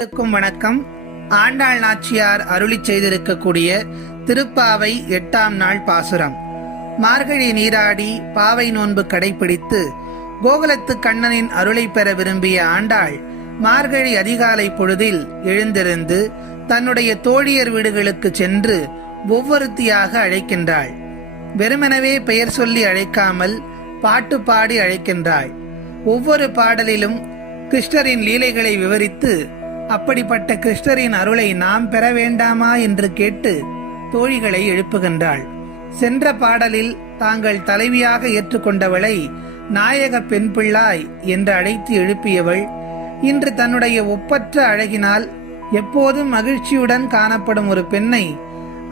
அனைவருக்கும் வணக்கம். ஆண்டாள் நாச்சியார் அருளி செய்திருக்கக்கூடிய திருப்பாவை எட்டாம் நாள் பாசுரம். மார்கழி நீராடி பாவை நோன்பு கடைபிடித்து கோகுலத்து கண்ணனின் அருளை பெற விரும்பிய ஆண்டாள் மார்கழி அதிகாலை பொழுதில் எழுந்திருந்து தன்னுடைய தோழியர் வீடுகளுக்கு சென்று ஒவ்வொருத்தியாக அழைக்கின்றாள். வெறுமெனவே பெயர் சொல்லி அழைக்காமல் பாட்டு பாடி அழைக்கின்றாள். ஒவ்வொரு பாடலிலும் கிருஷ்ணரின் லீலைகளை விவரித்து அப்படிப்பட்ட கிருஷ்ணரின் அருளை நாம் பெற வேண்டாமா என்று கேட்டு தோழிகளை எழுப்புகின்றாள். சென்ற பாடலில் தாங்கள் தலைவியாக ஏற்றுக்கொண்டவளை நாயக பெண் பிள்ளாய் என்று அழைத்து எழுப்பியவள் இன்று தன்னுடைய ஒப்பற்ற அழகினால் எப்போதும் மகிழ்ச்சியுடன் காணப்படும் ஒரு பெண்ணை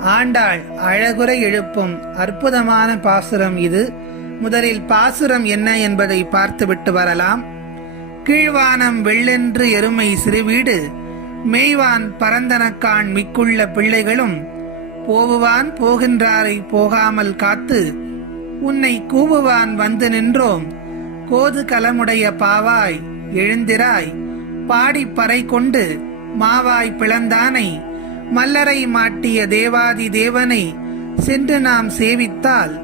ஆண்டாள் அழகுற எழுப்பும் அற்புதமான பாசுரம் இது. முதலில் பாசுரம் என்ன என்பதை பார்த்துவிட்டு வரலாம். கீழ்வானம் வெள்ளென்று எருமை சிறுவீடு மெய்வான் பரந்தனக்கான் மிக்குள்ள பிள்ளைகளும் போவுவான் போகின்றாரை போகாமல் காத்து உன்னை கூவுவான் வந்து நின்றோம் கோது கலமுடைய பாவாய் எழுந்திராய் பாடிப்பறை கொண்டு மாவாய் பிளந்தானை மல்லரை மாட்டிய தேவாதி தேவனை சென்று நாம் சேவித்தால்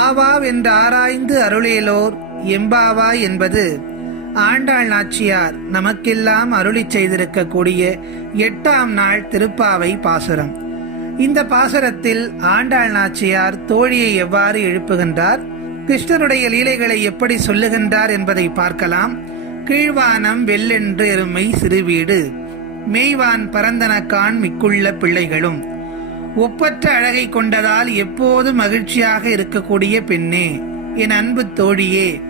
ஆவாவென்று ஆராய்ந்து அருளேலோர் எம்பாவா என்பது. ஆண்டாள் நாச்சியார் நமக்கெல்லாம் அருளிச் செய்திருக்கக்கூடிய எட்டாம் நாள் திருப்பாவை பாசுரம். இந்த பாசுரத்தில் ஆண்டாள் நாச்சியார் தோழியை எவ்வாறு எழுப்புகின்றார்? கிருஷ்ணருடைய லீலைகளை எப்படி சொல்லுகின்றார் என்பதை பார்க்கலாம். கீழ்வானம் வெள்ளென்று எருமை சிறுவீடு மேய்வான் பரந்தனக்கான் மிக்குள்ள பிள்ளைகளும். ஒப்பற்ற அழகை கொண்டதால் எப்போதும் மகிழ்ச்சியாக இருக்கக்கூடிய பெண்ணே என் அன்பு தோழியே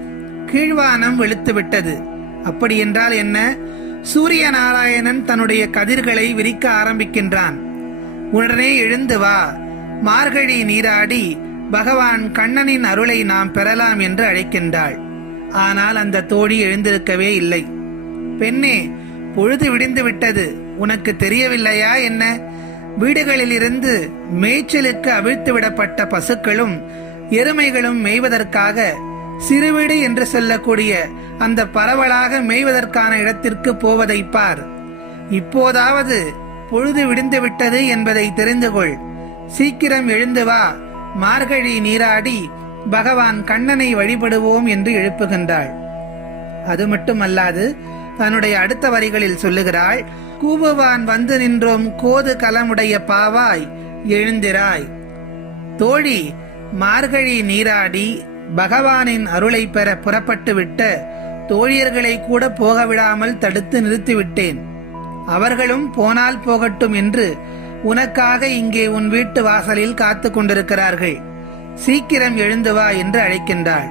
கீழ்வானம் வெளுத்துவிட்டது. அப்படியென்றால் என்ன? சூரிய நாராயணன் தன்னுடைய கதிர்களை விரிக்க ஆரம்பிக்கின்றான். உடனே எழுந்து வா. மார்கழி நீராடி பகவான் கண்ணனின் அருளை நாம் பெறலாம் என்று அழைக்கின்றாள். ஆனால் அந்த தோழி எழுந்திருக்கவே இல்லை. பெண்ணே பொழுது விடிந்து விட்டது. உனக்கு தெரியவில்லையா என்ன? வீடுகளிலிருந்து மேய்ச்சலுக்கு அவிழ்த்து விடப்பட்ட பசுக்களும் எருமைகளும் மேய்வதற்காக சிறுவீடு என்று சொல்லக்கூடிய அந்த பரவலாக மேய்வதற்கான இடத்திற்கு போவதை பார். இப்போதாவது பொழுது விடிந்து விட்டது என்பதை தெரிந்து கொள். சீக்கிரம் எழுந்து வா. மார்கழி நீராடி பகவான் கண்ணனை வழிபடுவோம் என்று எழுப்புகின்றாள். அது மட்டுமல்லாது தன்னுடைய அடுத்த வரிகளில் சொல்லுகிறாள் கூவுவான் வந்து நின்றோம் கோது கலமுடைய பாவாய் எழுந்திராய். தோழி மார்கழி நீராடி பகவானின் அருளை பெற புறப்பட்டு விட்ட தோழியர்களை கூட போக விடாமல் தடுத்து நிறுத்திவிட்டேன். அவர்களும் போனால் போகட்டும் என்று உனக்காக இங்கே உன் வீட்டு வாசலில் காத்து கொண்டிருக்கிறார்கள். சீக்கிரம் எழுந்து வா என்று அழைக்கின்றாள்.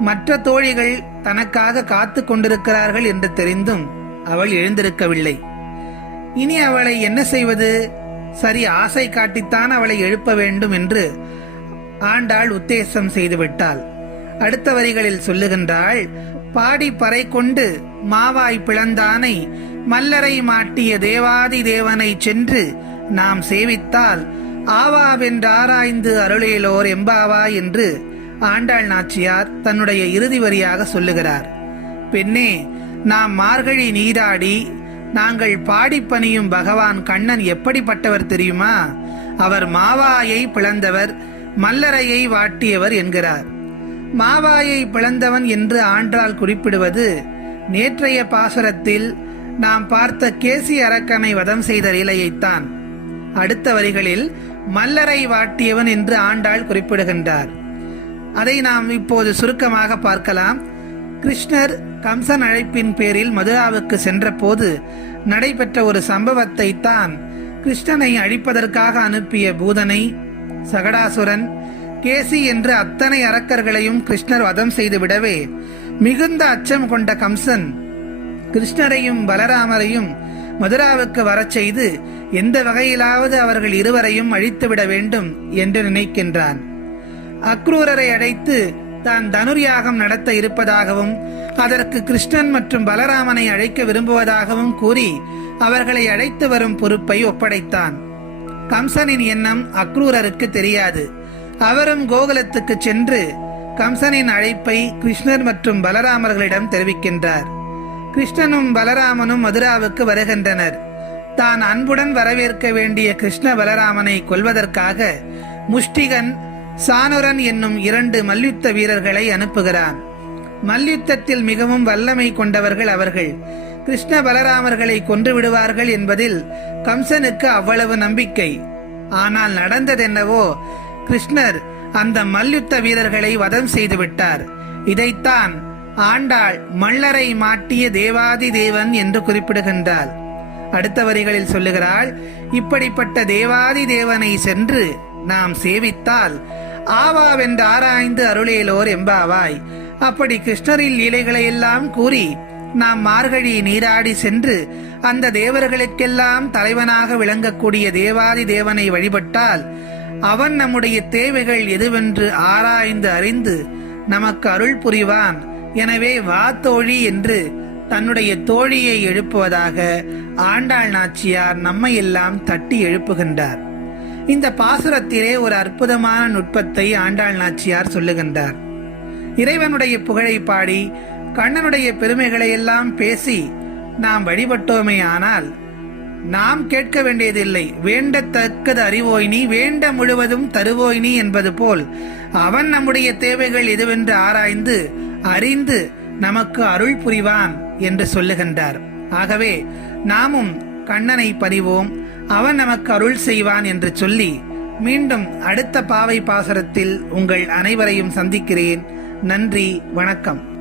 மற்ற தோழிகள் தனக்காக காத்து கொண்டிருக்கிறார்கள் என்று தெரிந்தும் அவள் எழுந்திருக்கவில்லை. இனி அவளை என்ன செய்வது? சரி ஆசை காட்டித்தான் அவளை எழுப்ப வேண்டும் என்று ஆண்டாள் உத்தேசம் செய்துவிட்டாள். அடுத்த வரிகளில் சொல்லுகின்றாள் பாடி பறை கொண்டு மாவாய் பிளந்தானை மல்லரை மாட்டிய தேவாதி தேவனை சென்று நாம் சேவித்தால் ஆவாவென்று ஆராய்ந்து அருளேலோர் எம்பாவா என்று ஆண்டாள் நாச்சியார் தன்னுடைய இறுதி வரியாக சொல்லுகிறார். பெண்ணே நாம் மார்கழி நீராடி நாங்கள் பாடிப்பணியும் பகவான் கண்ணன் எப்படிப்பட்டவர் தெரியுமா? அவர் மாவாயை பிளந்தவர் மல்லறையை வாட்டியவர் என்கிறார். மாவாயை பிளந்தவன் என்று ஆண்டால் குறிப்பிடுவது நேற்றைய பாசுரத்தில் நாம் பார்த்த கேசி அரக்கனை வதம் செய்த லீலையைத்தான் அடுத்த வரிகளில் மல்லரை வாட்டியவன் என்று ஆண்டாள் குறிப்பிடுகின்றார். அதை நாம் இப்போது சுருக்கமாக பார்க்கலாம். கிருஷ்ணர் கம்சன் அழைப்பின் பேரில் மதுராவுக்கு சென்றபோது நடைபெற்ற ஒரு சம்பவத்தை தான் கிருஷ்ணனை அழிப்பதற்காக அனுப்பிய பூதனை சகடாசுரன் கேசி என்று அத்தனை அரக்கர்களையும் கிருஷ்ணர் வதம் செய்து விடவே மிகுந்த அச்சம் கொண்ட கம்சன் கிருஷ்ணரையும் பலராமரையும் மதுராவுக்கு வரச் செய்து எந்த வகையிலாவது அவர்கள் இருவரையும் அழித்துவிட வேண்டும் என்று நினைக்கின்றான். அக்ரூரரை அழைத்து தான் தனுர்யாகம் நடத்த இருப்பதாகவும் அதற்கு கிருஷ்ணன் மற்றும் பலராமனை அழைக்க விரும்புவதாகவும் கூறி அவர்களை அழைத்து வரும் பொறுப்பை ஒப்படைத்தான். கம்சனின் எண்ணம் அக்ரூரருக்கு தெரியாது. அவரும் கோகுலத்துக்கு சென்று கம்சனின் அழைப்பை கிருஷ்ணர் மற்றும் பலராமர்களிடம் தெரிவிக்கின்றார். கிருஷ்ணனும் பலராமனும் மதுராவுக்கு வருகின்றனர். தான் அன்புடன் வரவேற்க வேண்டிய கிருஷ்ண பலராமனை கொல்வதற்காக முஷ்டிகன் சானுரன் என்னும் இரண்டு மல்யுத்த வீரர்களை அனுப்புகிறான். மல்யுத்தத்தில் மிகவும் வல்லமை கொண்டவர்கள் அவர்கள். கிருஷ்ண பலராமர்களை கொன்று விடுவார்கள் என்பதில் கம்சனுக்கு அவ்வளவு நம்பிக்கை. ஆனால் நடந்ததென்னவோ கிருஷ்ணர் அந்த மல்யுத்த வீரர்களை வதம் செய்து விட்டார். இதைத்தான் ஆண்டாள் மல்லரை மாட்டிய தேவாதி தேவன் என்று குறிப்பிடுகின்றாள். அடுத்த வரிகளில் சொல்லுகிறாள் இப்படிப்பட்ட தேவாதி தேவனை சென்று நாம் சேவித்தால் ஆவாவென்று ஆராய்ந்து அருளேலோர் எம்பாவாய். அப்படி கிருஷ்ணரின் இலைகளை எல்லாம் கூறி நாம் மார்கழி நீராடி சென்று அந்த தேவர்களுக்கெல்லாம் தலைவனாக விளங்கக்கூடிய தேவாதி தேவனை வழிபட்டால் அவன் நம்முடைய தேவைகள் எதுவென்று ஆராய்ந்து அறிந்து நமக்கு அருள் புரிவான். எனவே வா தோழி என்று தன்னுடைய தோழியை எழுப்புவதாக ஆண்டாள் நாச்சியார் நம்மை எல்லாம் தட்டி எழுப்புகின்றார். இந்த பாசுரத்திலே ஒரு அற்புதமான நுட்பத்தை ஆண்டாள் நாச்சியார் சொல்லுகின்றார். இறைவனுடைய புகழை பாடி கண்ணனுடைய பெருமைகளை எல்லாம் பேசி நாம் வழிபட்டோமே ஆனால் நாம் கேட்க வேண்டியதில்லை. வேண்டத்தக்கது அறிவோய் நீ வேண்ட முழுவதும் தருவோய் நீ என்பது போல் அவன் நம்முடைய தேவைகள் எதுவென்று ஆராய்ந்து அறிந்து நமக்கு அருள் புரிவான் என்று சொல்லுகின்றார். ஆகவே நாமும் கண்ணனை பறிவோம் அவன் நமக்கு அருள் செய்வான் என்று சொல்லி மீண்டும் அடுத்த பாவை பாசரத்தில் உங்கள் அனைவரையும் சந்திக்கிறேன். நன்றி வணக்கம்.